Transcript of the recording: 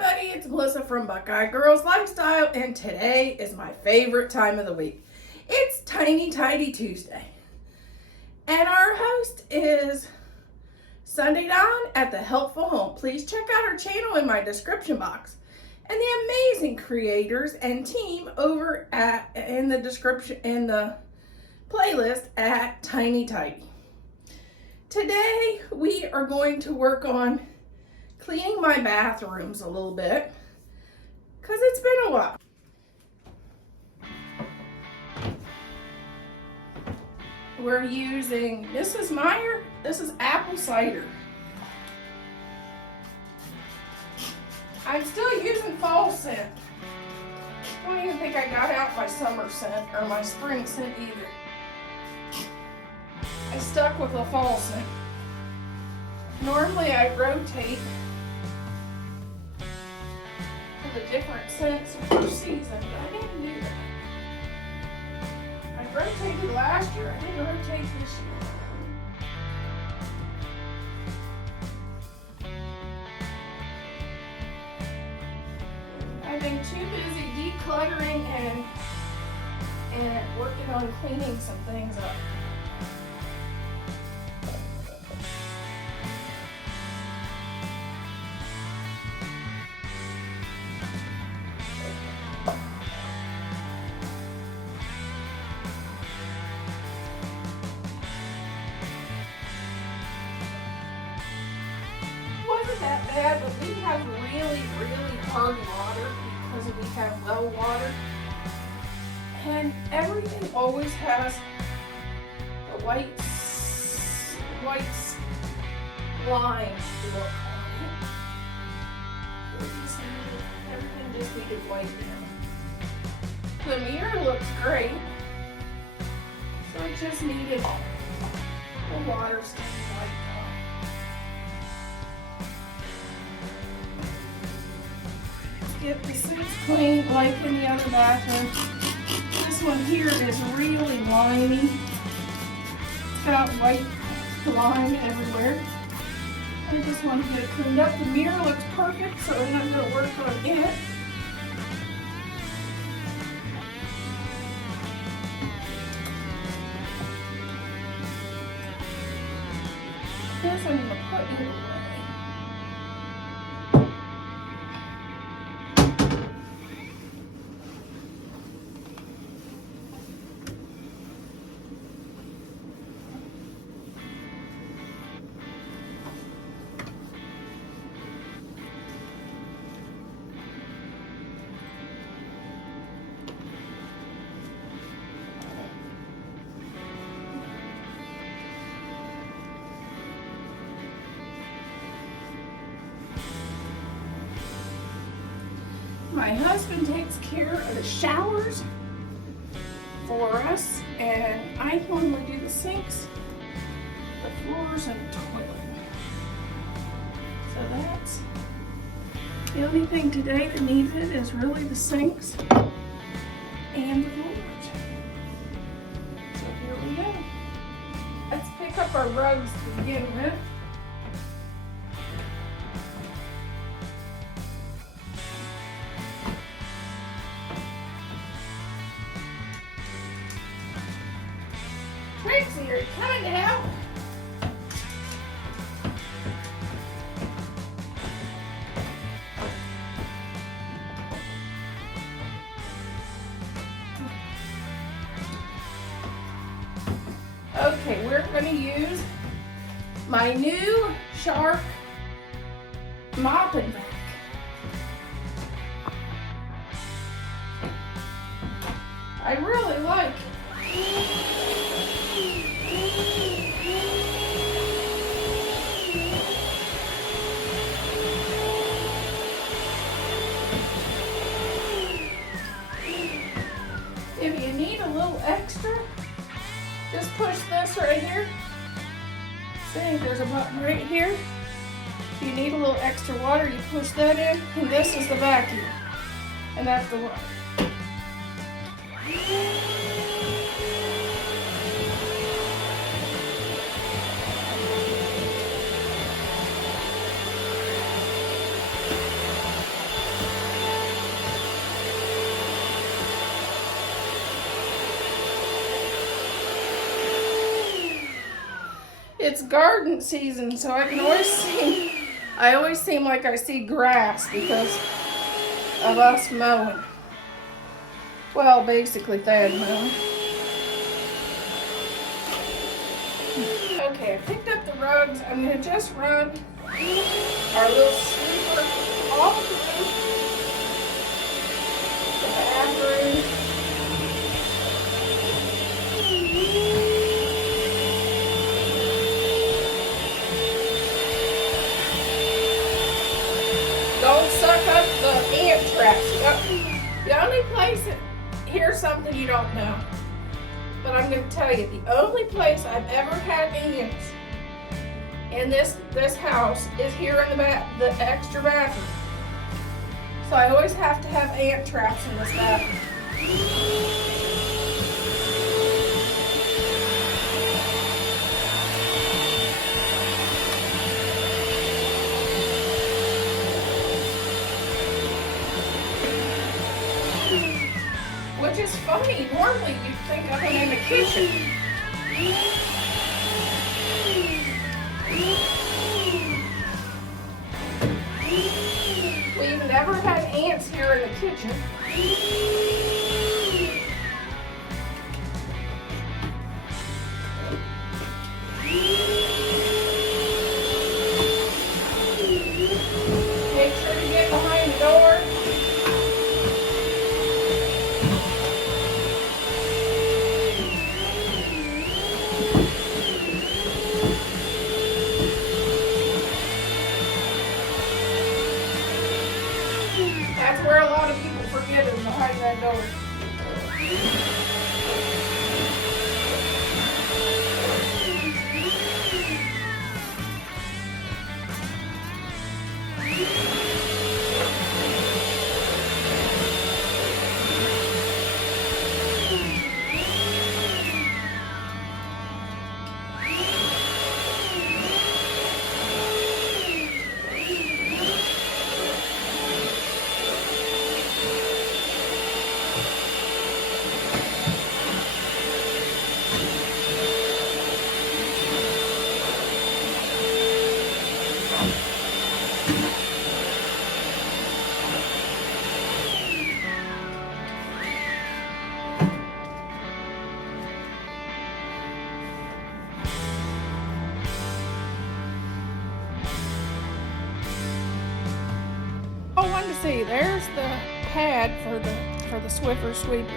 everybody, it's Melissa from Buckeye Girls Lifestyle, and today is my favorite time of the week. It's Tiny Tidy Tuesday, and our host is Sunday Dawn at the Helpful Home. Please check out our channel in my description box, and the amazing creators and team over in the description in the playlist at Tiny Tidy. Today we are going to work on cleaning my bathrooms a little bit because it's been a while. We're using Mrs. Meyer. This is apple cider. I'm still using fall scent. I don't even think I got out my summer scent or my spring scent either. I stuck with a fall scent. Normally I rotate the different scents per season, but I didn't do that. I rotated last year, I didn't rotate this year. I've been too busy decluttering and working on cleaning some things up. That bad, but we have really hard water because we have well water, and everything always has the white lines to look on it. Everything just needed white now. The mirror looks great, so it just needed the water staying white. Get the sinks clean like in the other bathroom. This one here is really limey. It's got white lime everywhere. I just want to get it cleaned up. The mirror looks perfect, so I'm not going to work on it. This I'm going to put it away. My husband takes care of the showers for us, and I normally do the sinks, the floors, and the toilet. So that's the only thing today that needs it is really the sinks and the floors. So here we go. Let's pick up our rugs to begin with. Trixie, are you coming to help? Okay, we're going to use my new Shark mopping vac. I really like it. If you need a little extra, just push this right here. See, there's a button right here. If you need a little extra water, you push that in, and this is the vacuum. And that's the water. It's garden season, so I always seem like I see grass because of us mowing. Well, basically Thad mowing. Okay, I picked up the rugs. I'm gonna just run our little sweeper all through the bathroom. Don't suck up the ant traps. The only place that, here's something you don't know, but I'm going to tell you, the only place I've ever had ants in this house is here in the extra bathroom. So I always have to have ant traps in this bathroom. Which is funny. Normally you'd think of them in the kitchen. We've never had ants here in the kitchen. Make sure to get behind the door. That's where a lot of people forget is behind that door. Oh, I wanted to see. There's the pad for the Swiffer sweeper.